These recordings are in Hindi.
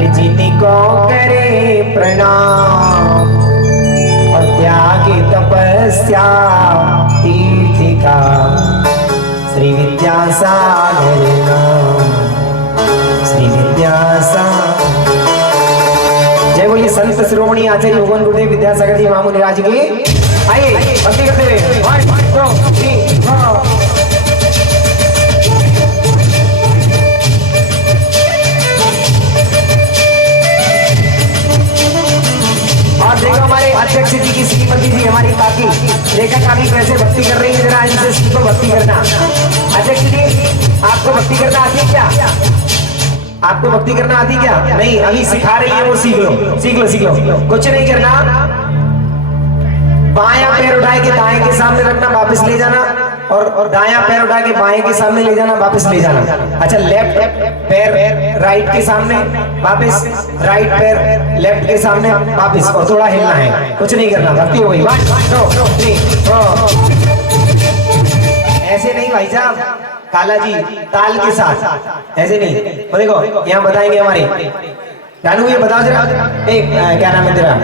अरे जिनको करे प्रणाम और त्यागे तपस्या तीर्थ का श्री विद्यासागर नाम, श्री विद्यासागर। जय बोलिए संत शिरोमणि आचार्य भगवान गुरुदेव विद्यासागर जी महामुनि राज की। आइए भक्ति करते हुए 1 2 3 4। और देखो हमारे अध्यक्ष जी की श्रीमती जी हमारी काकी, देखा काकी कैसे भक्ति कर रही है, जरा इनसे सीखो भक्ति करना। अध्यक्ष जी आपको भक्ति करना आती है क्या? आपको भक्ति करना आती क्या? नहीं, अभी सिखा रही है वो, सीख लो सीख लो सीख लो। कुछ नहीं करना, बायां पैर उठा के दाएं के सामने रखना, वापस ले जाना, और दायां पैर उठा के बाएं के सामने ले जाना, वापस ले जाना। अच्छा, लेफ्ट पैर राइट के सामने वापस, राइट पैर लेफ्ट के सामने वापस, और थोड़ा हिलना है, कुछ नहीं करना। भक्ति हो गई। 1 2 3 4। ऐसे नहीं भाई साहब, काला जी ताल के साथ ऐसे नहीं। तो देखो यहाँ बताएंगे हमारे रानू, ये बताओ जरा, एक क्या नाम है तेरा?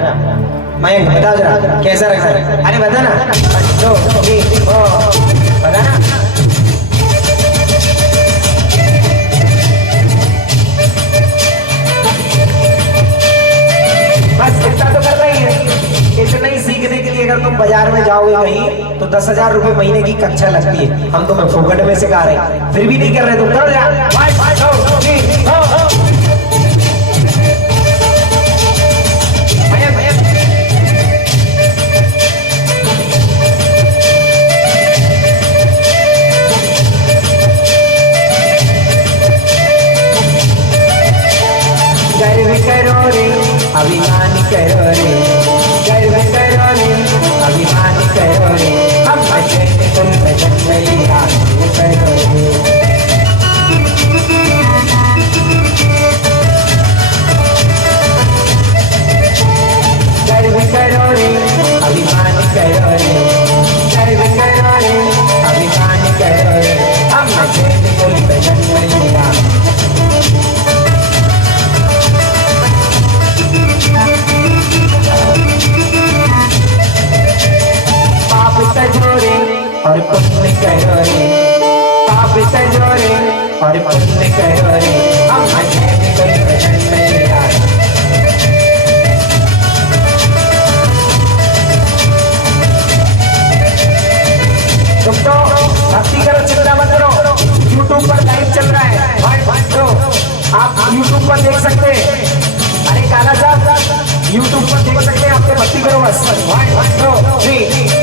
मयंक, बताओ जरा कैसा रखा है? अरे बता ना, बता ना। बस इतना तो कर रही है। इतना ही सीखने के लिए अगर तुम बाजार में जाओगे कहीं तो 10,000 रुपए महीने की कक्षा लगती है। हम तुम्हें फोकट में सिखा रहे हैं, फिर भी नहीं कर रहे तुम। करो यार। गर्व करो रे, अभिमान करो रे, गर्व करो रे, अभिमान करो रे, हम अजय कुल भजन मैया करो रे। गर्व करो रे, अभिमान करो रे, गर्व करो रे, अभिमान करो रे, हम अजय कुल भजन मैया। पाप तजोरे और पुण्य करो रे, पाप तजोरे और पुण्य करो रे, हम अजय कुल भजन मैया। तुम तो भक्ति करो, चिंता मत करो। YouTube पर लाइव चल रहा है, आप YouTube पर देख सकते हैं। अरे काला साहब, YouTube पर देख सकते हैं, आपको भक्ति करो बस। 1 2 3।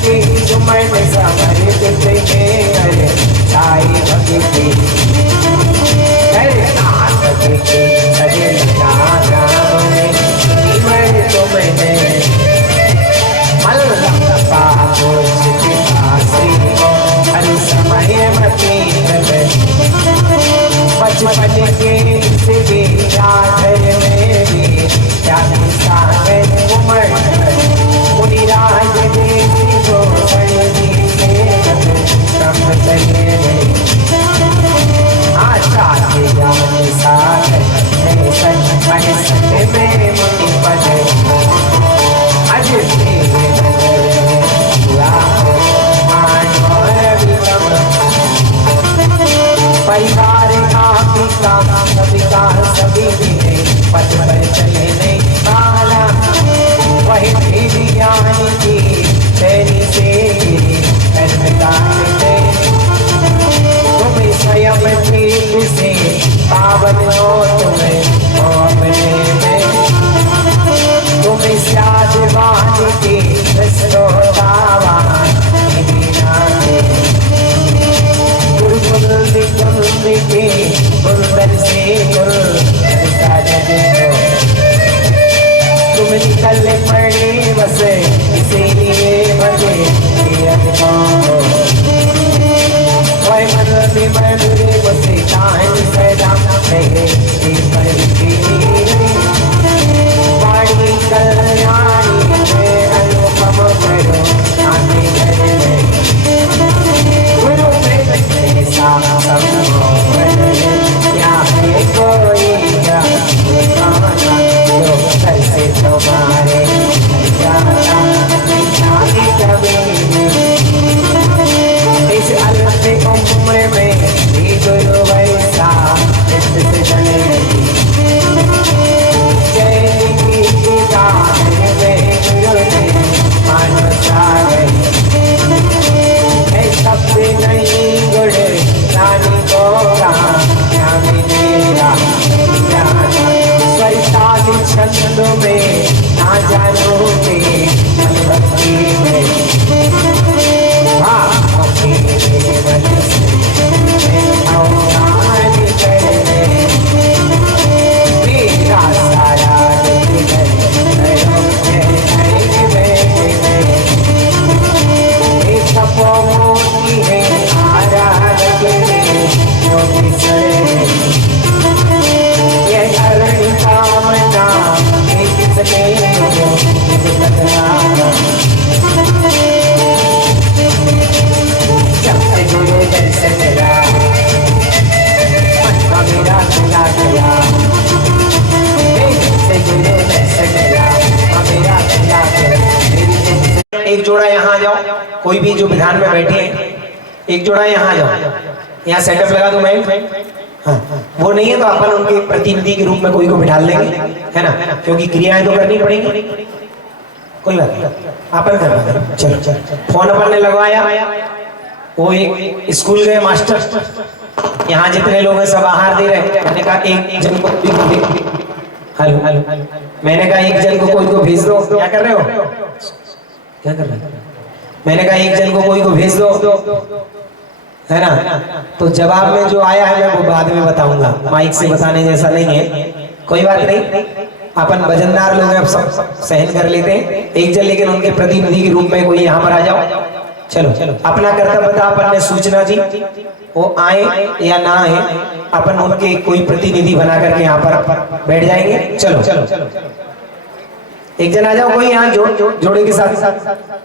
की सुमन समर्पित में अरे साई भक्ति अरे नाथ की सजन गाना में जीवन तुमने अल्लाह मुझके पासी हो हर समय मती बचपन के से याद मेरी याद सागर उमर मुनिराज देसी को बड़ी से कम चले आशा के जान सागर सन बड़े सत्य में मुनि पद आज तेरे परिवार का सभी का सभी भी पद पर चले नहीं पाला वही भी ज्ञान की तेरी से तुम्हें स्वयं ठीक से पावन हो तुम्हें अपने में तुम्हें साधवान की दावान के गुरुवर से तुम निकल पड़े बस इसीलिए बजे मधुरे बसे कान सदा वाणी कल्याणी अनुपम करो आने घर गुरु में क्या है कोई से तुम्हारे इस अलग उम्र में भी गुरु वैसा से बने जय की गान में गुरु ने मानो सागर शब्द नहीं गुड़ रानी को कहा मेरा स्वरिताली छंद में ना जानोगे मन भक्ति में भक्ति में मेरा सारा मोती है आराधक ये अरणि कामना किसने जब से गुरु दर्शन मिला मन का मेरा खुला गया से गुरु दर्शन मिला मेरा खुला गया। एक जोड़ा यहाँ जाओ, कोई भी जो विधान में बैठे हैं एक जोड़ा यहाँ जाओ, यहाँ सेटअप लगा दो मैं। हाँ, वो नहीं है तो अपन उनके प्रतिनिधि के रूप में कोई को बिठा लेंगे, है ना, क्योंकि क्रियाएं तो करनी पड़ेंगी। कोई बात नहीं, अपन कर चलो। फोन अपन ने लगवाया, वो एक स्कूल गए मास्टर, यहाँ जितने लोग हैं सब आहार दे रहे हैं। मैंने कहा एक जन को हेलो मैंने कहा एक जन को कोई को भेज दो। क्या कर रहे हो, क्या कर रहे हो? मैंने कहा एक जन को कोई को भेज दो, है ना। तो जवाब में जो आया है मैं वो बाद में बताऊंगा, माइक से बताने जैसा नहीं है। कोई बात नहीं, अपन वजनदार लोग हैं, अब सब सहन कर लेते हैं। एक जन लेकिन उनके प्रतिनिधि के रूप में कोई यहाँ पर आ जाओ। चलो अपना कर्तव्य था, अपन ने सूचना दी, वो आए या ना आए, अपन उनके कोई प्रतिनिधि बना करके यहाँ पर बैठ जाएंगे। चलो एक जन आ जाओ, कोई यहाँ जोड़े के साथ,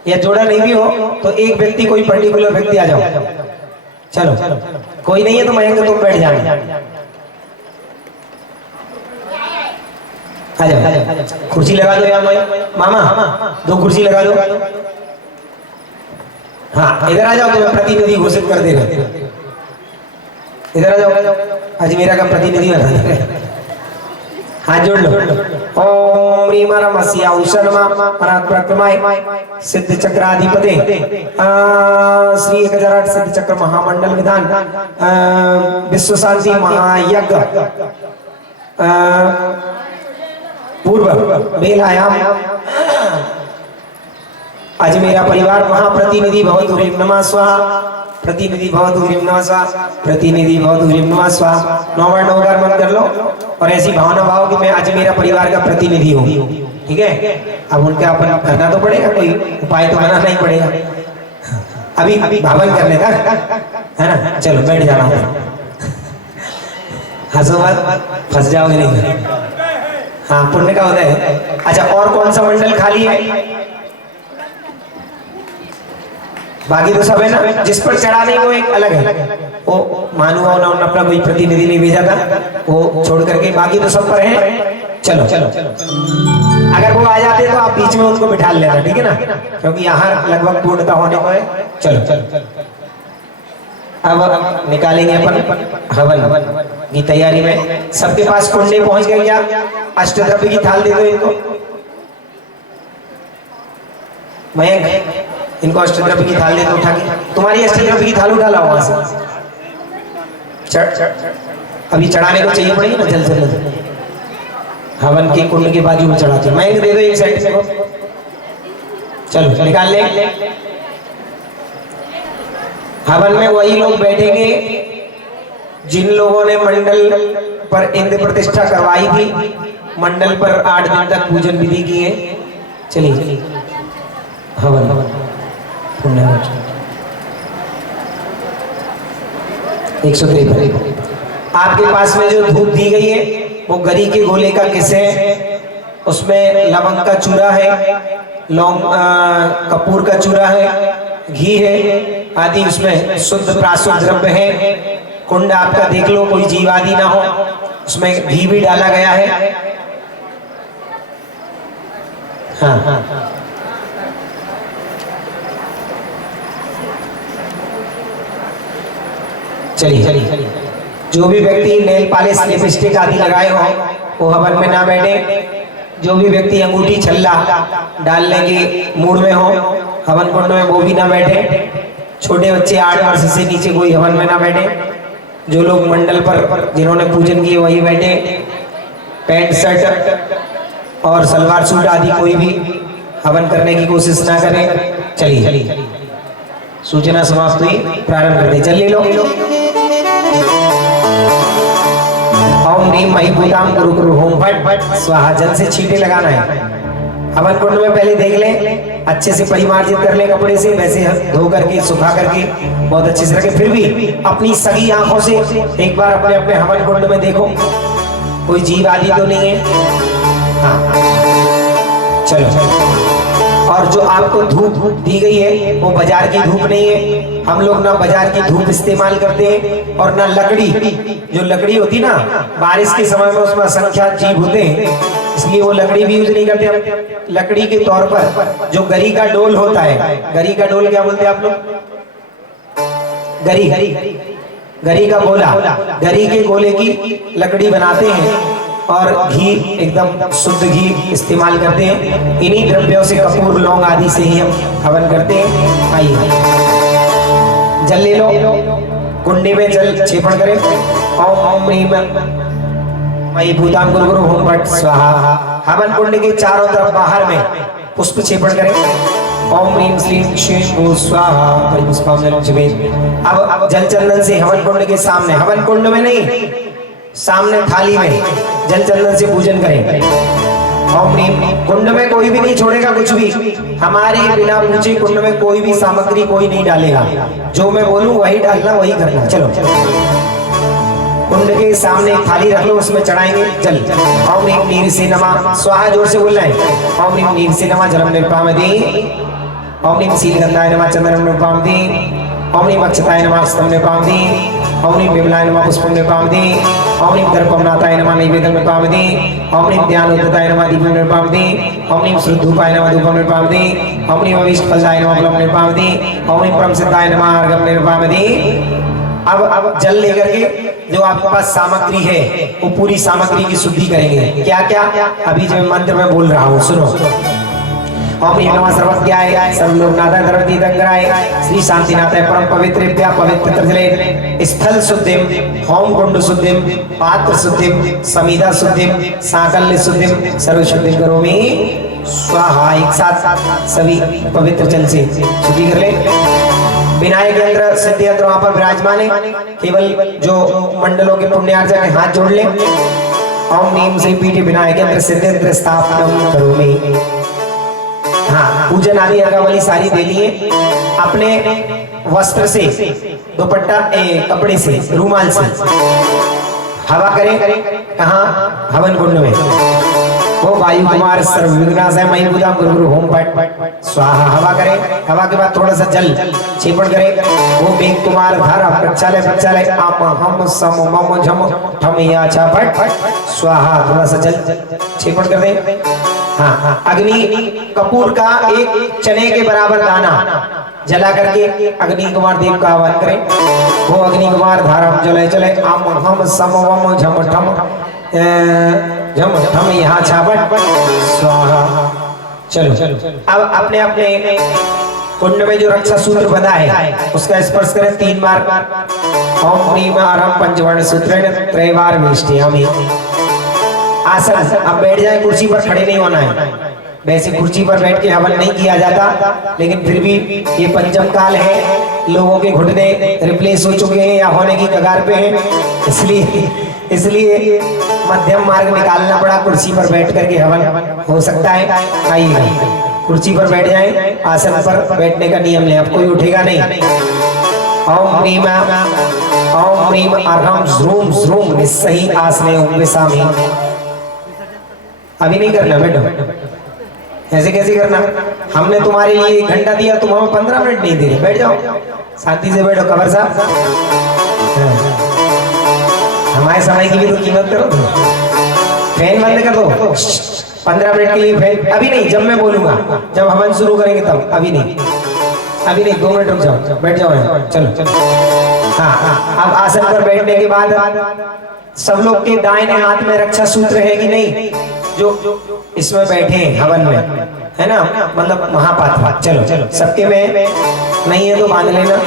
या जोड़ा नहीं भी हो तो एक व्यक्ति, कोई पर्टिकुलर व्यक्ति आ जाओ। चलो कोई नहीं है तो महेंद्र तुम बैठ जाए, आ जाओ। कुर्सी लगा दो यार मामा, 2 कुर्सी लगा दो। हाँ इधर आ जाओ, तुम्हें प्रतिनिधि घोषित कर देगा। इधर आ जाओ, अजमेरा का प्रतिनिधि बना देगा। हाथ जोड़ लो। ओम ह्रीं नमः औषधमा पराक्रमाय सिद्ध चक्राधिपते श्री 1008 सिद्ध चक्र महामंडल विधान विश्व शांति महायज्ञ पूर्व बेलायाम आज मेरा परिवार महाप्रतिनिधि भवतु ह्रीं नमः स्वाहा, प्रतिनिधि भवतु ह्रीं नमः स्वाहा, प्रतिनिधि भवतु ह्रीं नमः स्वाहा। 9 बार 9 बार मन कर लो और ऐसी भावना भाव कि मैं आज मेरा परिवार का प्रतिनिधि हूँ। ठीक है, अब उनका अपन करना तो पड़ेगा, कोई उपाय तो बनाना ही पड़ेगा। अभी भावन करने का है ना, चलो बैठ जाना है, हंसो मत, फंस जाओगे नहीं। हाँ, पुण्य का उदय है। अच्छा, और कौन सा मंडल खाली है? बाकी तो सब है ना, जिस पर चढ़ा नहीं वो एक अलग है, वो मानू ने अपना कोई प्रतिनिधि नहीं भेजा था, वो छोड़ करके बाकी तो सब पर है। चलो चलो, अगर वो आ जाते तो आप बीच में उनको बिठा लेना, ठीक है ना, क्योंकि यहाँ लगभग पूर्णता होने को है। चलो चलो, अब निकालेंगे अपन हवन की तैयारी में। सबके पास कुंडे पहुंच गए क्या? अष्टद्रव्य की थाल दे दो इनको, मयंक इनको अष्टद्रव्य की थाल दे दो उठा के। तुम्हारी अष्टद्रव्य की थाल उठा लाओ वहां से। अभी चढ़ाने को चाहिए पड़ेगी ना, जल्द से जल्द हवन के कुंड के बाजू में चढ़ाते। मयंक दे दो एक साइड से, चलो निकाल ले। हवन में वही लोग बैठेंगे जिन लोगों ने मंडल पर इंद्र प्रतिष्ठा करवाई थी, मंडल पर 8 दिन तक पूजन विधि की है। चलिए हवन पुण्य 153। आपके पास में जो धूप दी गई है वो गरी के गोले का किस है, उसमें लवंग का चूरा है, लौंग कपूर का चूरा है, घी है आदि, उसमें शुद्ध प्राशुद्ध द्रव्य है। कुंड आपका देख लो, कोई जीव आदि ना हो, उसमें घी भी डाला गया है। हाँ, चलिए, जो भी व्यक्ति नेल पॉलिश लिपस्टिक आदि लगाए हो वो हवन में ना बैठे। जो भी व्यक्ति अंगूठी छल्ला डालने की मूड में हो हवन कुंड में, वो भी ना बैठे। छोटे बच्चे 8 वर्ष से नीचे कोई हवन में ना बैठे। जो लोग मंडल पर जिन्होंने पूजन किए वही बैठे। पैंट शर्ट और सलवार सूट आदि कोई भी हवन करने की कोशिश ना करें। चलिए सूचना समाप्त हुई, प्रारंभ करते। चलिए लो, ओम ह्रीं मही भूताम गुरु गुरु होम फट फट स्वाहा। जल से छींटे लगाना है। हवन कुंड में पहले देख ले, अच्छे से परिमार्जित कर ले कपड़े से, वैसे धो करके सुखा करके बहुत अच्छे से रखे। फिर भी अपनी सगी आंखों से एक बार अपने अपने हवन कुंड में देखो, कोई जीव आदि तो नहीं है। हाँ चलो, और जो आपको धूप दी गई है वो बाजार की धूप नहीं है। हम लोग ना बाजार की धूप इस्तेमाल करते हैं और ना लकड़ी। जो लकड़ी होती ना, बारिश के समय में उसमें असंख्यात जीव होते हैं, इसलिए वो लकड़ी भी यूज नहीं करते हम। लकड़ी के तौर पर जो गरी का डोल होता है, गरी का डोल क्या बोलते हैं आप लोग? गरी का गोला, गरी के गोले की लकड़ी बनाते हैं और घी एकदम शुद्ध घी इस्तेमाल करते हैं। इन्हीं द्रव्यों से कपूर लौंग आदि से ही हम हवन करते हैं। आइए जल ले लो, कुंडी में जल क्षेपण करें। ओम ओम ह्रीं मयि भूताम गुरु गुरु होम फट स्वाहा। हवन कुंड के चारों तरफ बाहर में पुष्प क्षेपण करें। ओम ह्रीं श्रीं क्षीं भू स्वाहा। अब जल चंदन से हवन कुंड के सामने, हवन कुंड में नहीं, सामने थाली में जल चंदन से पूजन करें। ओम ह्रीं, कुंड में कोई भी नहीं छोड़ेगा कुछ भी, हमारी बिना पूछे कुंड में कोई भी सामग्री कोई नहीं डालेगा। जो मैं बोलूं वही डालना, वही करना। चलो कुंड के सामने एक थाली रख लो, उसमें चढ़ाएंगे जल। ओम ह्रीं नीर से नमः स्वाहा, जोर से बोलना है। ओम ह्रीं नीर से नमः जलम निर्पामति। ओम ह्रीं शीलगंधाय नमः चंदनम निर्पामति। ओम ह्रीं अक्षताय नमः स्तम निर्पामति। ओम ह्रीं विमलाय नमः पुष्पम निर्पामति। ओम ह्रीं दर्पमनाथाय नमः नैवेद्यं निर्पामति। ओम ह्रीं ध्यानोद्धताय नमः दीपं निर्पामति। ओम ह्रीं श्रुद्धूपाय नमः धूपं निर्पामति। ओम ह्रीं अभीष्टफलदाय नमः फलं निर्पामति। ओम ह्रीं परमसिद्धाय नमः अर्घ्यं निर्पामति। अब जल लेकर के जो आपके पास सामग्री है वो पूरी सामग्री की शुद्धि करेंगे। क्या क्या? अभी जो मंत्र में बोल रहा हूँ सुनो। ओम ह्रीं नमः सर्वज्ञाय सर्वलोकनाथाय सर्वतीर्थंकराय श्री शांतिनाथाय परम पवित्रेभ्यः पवित्र जले स्थल शुद्धिम, होम कुंड शुद्धिम, पात्र शुद्धिम, समीधा शुद्धिम, साकल्य शुद्धिम, सर्व शुद्धिम करोमि। स्वाहा। एक साथ सभी पवित्र जल से शुद्धि कर ले। विनायक यंत्र सिद्धि यंत्र वहां पर विराजमान है। केवल जो मंडलों के पुण्यार्चक के हाथ जोड़ ले। ओम नीम श्री पीठे विनायक यंत्र सिद्धि यंत्र स्थापनम करोमि। हाँ, पूजन आदि अर्घावली सारी दे लिए। अपने वस्त्र से, दुपट्टा कपड़े से, रूमाल से हवा करें। कहाँ? हवन कुंड में। वो वायु कुमार सर्व विघ्नाशय मई बुधा गुरु होम पट स्वाहा। हवा करें। हवा के बाद थोड़ा सा जल छेपण करें। वो मेघ कुमार धारा प्रक्षालय प्रक्षालय आम हम सम मम झम ठम या छा पट स्वाहा। थोड़ा सा जल छेपण कर दें। हाँ, अग्नि कपूर का एक चने के बराबर दाना जला करके अग्नि कुमार देव का आह्वान करें। वो अग्नि कुमार धारा जले चले आम हम सम वम झम ठम झम ठम यहाँ छापट स्वाहा। चलो अब अपने अपने कुंड में जो रक्षा सूत्र बंधा है उसका स्पर्श करें 3 बार। ओम ह्रीम आरम पंचवर्ण सूत्रेण त्रैवार वेष्टयामि। आसन, अब बैठ जाए, कुर्सी पर खड़े नहीं होना है। वैसे कुर्सी पर बैठ के हवन नहीं किया जाता, लेकिन फिर भी ये पंचम काल है, लोगों के घुटने रिप्लेस हो चुके हैं या होने की कगार पे हैं, इसलिए मध्यम मार्ग निकालना पड़ा। कुर्सी पर बैठ करके हवन हो सकता है। आइए कुर्सी पर बैठ जाए। आसन पर बैठने का नियम है, अब कोई उठेगा नहीं। ओम ह्रीम अर्घम ज़्रूम ज़्रूम निस्सही आसने विसामी। अभी नहीं करना बेटो, ऐसे कैसे करना? हमने तुम्हारे लिए 1 घंटा दिया, तुम हमें 15 मिनट नहीं दे रहे। बैठ जाओ, शांति से बैठो। कबर साहब, हमारे समय की भी तो कीमत करो। फैन बंद कर दो 15 मिनट के लिए। फैन अभी नहीं, जब मैं बोलूंगा, जब हवन शुरू करेंगे तब। अभी नहीं, 2 मिनट रुक जाओ, बैठ जाओ। चलो। हाँ, अब आसन पर बैठने के बाद सब लोग के दाहिने हाथ में रक्षा सूत्र है कि नहीं? जो इसमें बैठे हैं हवन में, है ना, मतलब महापात्र। चलो सबके में नहीं है तो बांध लेना।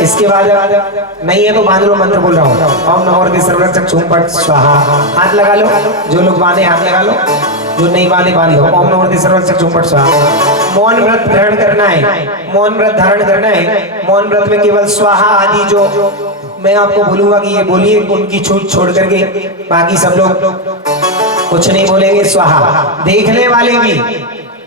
इसके बाद नहीं है तो बांध लो। मंत्र बोल रहा हूँ। ओम नमो सर्वरक्षक पट स्वाहा। हाथ लगा लो, जो लोग बांधे हाथ लगा लो, जो नहीं बांधे बांध लो। ओम नमो सर्वरक्षक पट स्वाहा। मौन व्रत धारण करना है। मौन व्रत धारण करना है। मौन व्रत में केवल स्वाहा आदि जो मैं आपको बोलूंगा कि ये बोलिए, उनकी छूट छोड़ करके बाकी सब लोग कुछ नहीं बोलेंगे। स्वाहा। देखने वाले भी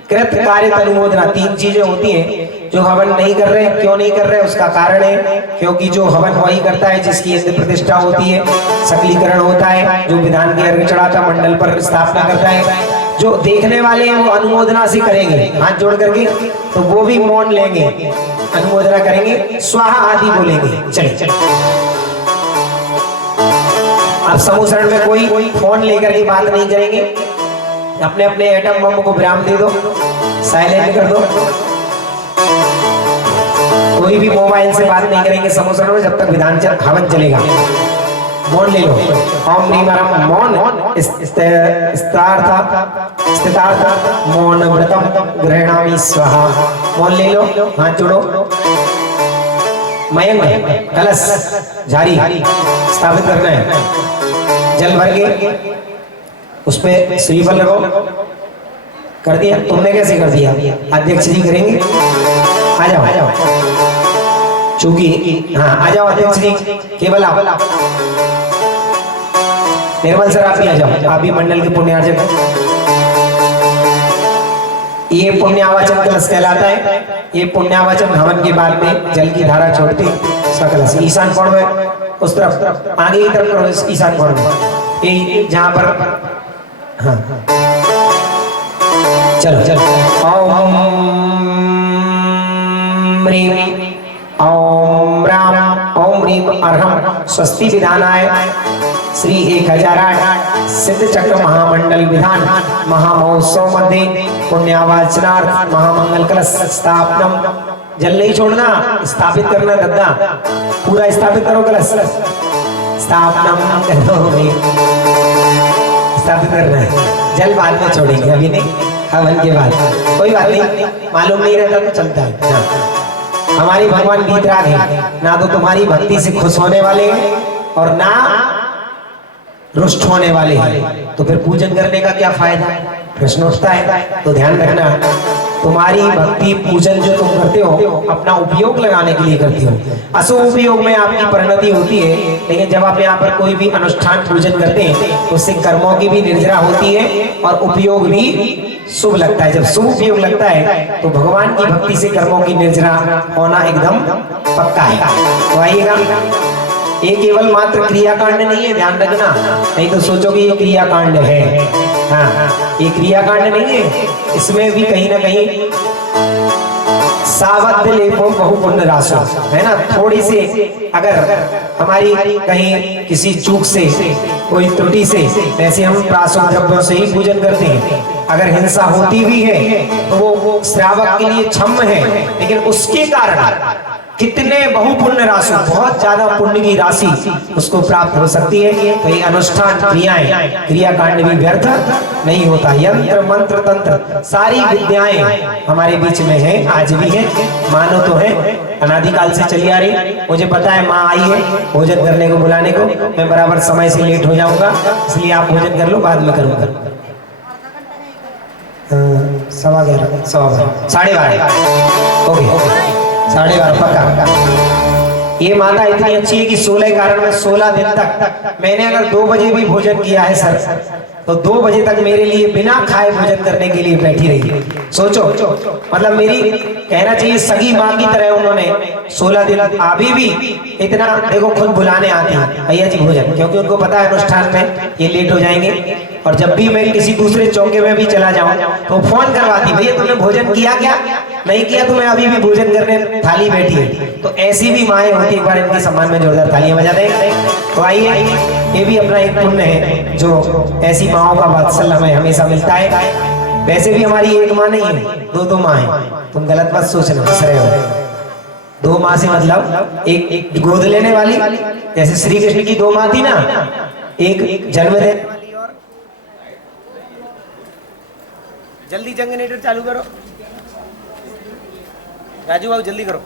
कृत कार्य अनुमोदना। 3 चीजें होती हैं जो हवन नहीं कर रहे। क्यों नहीं कर रहे? उसका कारण है क्योंकि जो हवन वही करता है जिसकी यज्ञ प्रतिष्ठा होती है, सकलीकरण होता है, जो विधान के अर्घ चढ़ाता, मंडल पर स्थापना करता है। जो देखने वाले हैं वो अनुमोदना से करेंगे हाथ जोड़ करके, तो वो भी मौन लेंगे, अनुमोदना करेंगे, स्वाहा आदि बोलेंगे। चलिए अब समूह शरण में कोई फोन लेकर के बात नहीं करेंगे। अपने अपने एटम बम को विराम दे दो, साइलेंट कर दो। कोई भी मोबाइल से बात नहीं करेंगे समूह शरण में जब तक विधान हवन चलेगा। मौन ले लो। ओम ह्रीम अर्घम मौन स्थितार्थ मौन व्रतम गृह्णामि स्वाहा। मौन ले लो, हाथ जोड़ो। मयंक कलश झारी स्थापित करना है। जल भर के उस पे श्रीफल लगाओ। कर दिया? तुमने कैसे कर दिया? अध्यक्ष जी करेंगे। आ जाओ चूंकि हाँ आ जाओ अध्यक्ष जी, केवल आप। निर्मल सर आप भी आ जाओ, आप भी मंडल के पुण्यार्चक हैं। ये पुण्यावाचन कलश कहलाता है। ये पुण्यावाचन हवन के बाद में जल की धारा छोड़ती सकलश ईशान कोण में, उस तरफ आगे की तरफ करो। ईशान कोण में ये जहां पर हाँ चलो। ओम ह्रीम ओम राम ओम ह्रीम अर्घम स्वस्ति विधानाय श्री 1008 सिद्ध चक्र महामंडल विधान महामहोत्सव मध्ये पुण्यावाचनार्थ महामंगल कलश स्थापनम। जल नहीं छोड़ना, स्थापित करना। दद्दा पूरा स्थापित करो कलश। स्थापनम करो, स्थापित करना है। जल बाद में छोड़ेंगे, अभी नहीं, हवन के बाद। कोई बात नहीं, मालूम नहीं रहता तो चलता है। हमारी भगवान वीतराग है, ना तो तुम्हारी भक्ति से खुश होने वाले हैं और ना रुष्ट होने वाले हैं, तो फिर पूजन करने का क्या फायदा? प्रश्न उठता है। तो ध्यान रखना, तुम्हारी भक्ति पूजन जो तुम करते हो अपना उपयोग लगाने के लिए करते हो, अशुभ उपयोग में आपकी परिणति होती है। लेकिन जब आप यहाँ पर कोई भी अनुष्ठान पूजन करते हैं तो उससे कर्मों की भी निर्जरा होती है और उपयोग भी शुभ लगता है। जब शुभ उपयोग लगता है तो भगवान की भक्ति से कर्मों की निर्जरा होना एकदम पक्का है। तो आइएगा, ये केवल मात्र क्रियाकांड नहीं है, ध्यान रखना, नहीं तो सोचोगे ये क्रियाकांड है। हाँ, ये क्रियाकांड नहीं है, इसमें भी कहीं ना कहीं सावध लेपो बहु पुण्य राशो, है ना। थोड़ी सी अगर हमारी कहीं किसी चूक से कोई त्रुटि से, वैसे हम प्राशो द्रव्यों से ही पूजन करते हैं, अगर हिंसा होती भी है तो वो श्रावक के लिए क्षम्य है, लेकिन उसके कारण कितने बहुपुण्य राशि, बहुत ज्यादा पुण्य की राशि उसको प्राप्त हो सकती है। तो ये अनुष्ठान क्रियाएं, क्रियाकांड भी व्यर्थ नहीं होता। यंत्र मंत्र तंत्र सारी विद्याएं हमारे बीच में है, आज भी है, मानो तो है, अनादिकाल से चली आ रही। मुझे पता है माँ आई है भोजन करने को बुलाने को, मैं बराबर समय से लेट हो जाऊंगा, इसलिए आप भोजन कर लो, बाद में करूंगा। 11:15, 12:30 ओके, 12:30 पक्का। ये माता इतनी अच्छी है कि 16 कारण में 16 दिन तक मैंने अगर 2 बजे भी भोजन किया है सर, तो 2 बजे तक मेरे लिए बिना खाए भोजन करने के लिए बैठी रही। सोचो, मतलब मेरी कहना चाहिए सगी माँ की तरह उन्होंने 16 दिन, अभी भी इतना देखो खुद बुलाने आती है भैया जी भोजन, क्योंकि उनको पता है अनुष्ठान में ये लेट हो जाएंगे। और जब भी मैं किसी दूसरे चौके में भी चला जाऊं तो फोन करवाती, भैया तुमने भोजन किया क्या, नहीं किया तो मैं अभी भी भोजन करने थाली बैठी है। तो ऐसी भी माएँ होती, एक बार इनके सम्मान में जोरदार तालियां बजा दें। तो आइए, ये भी अपना एक पुण्य है जो ऐसी माओं का वात्सल्य हमें हमेशा मिलता है। वैसे भी हमारी एक माँ नहीं है, 2 माँ है, तुम गलत मत सोचना, हंस रहे हो। 2 माँ से मतलब एक गोद लेने वाली, जैसे श्री कृष्ण की 2 माँ थी ना, एक जन्म देने वाली। और जल्दी जनरेटर चालू करो राजू बाबू, जल्दी करो।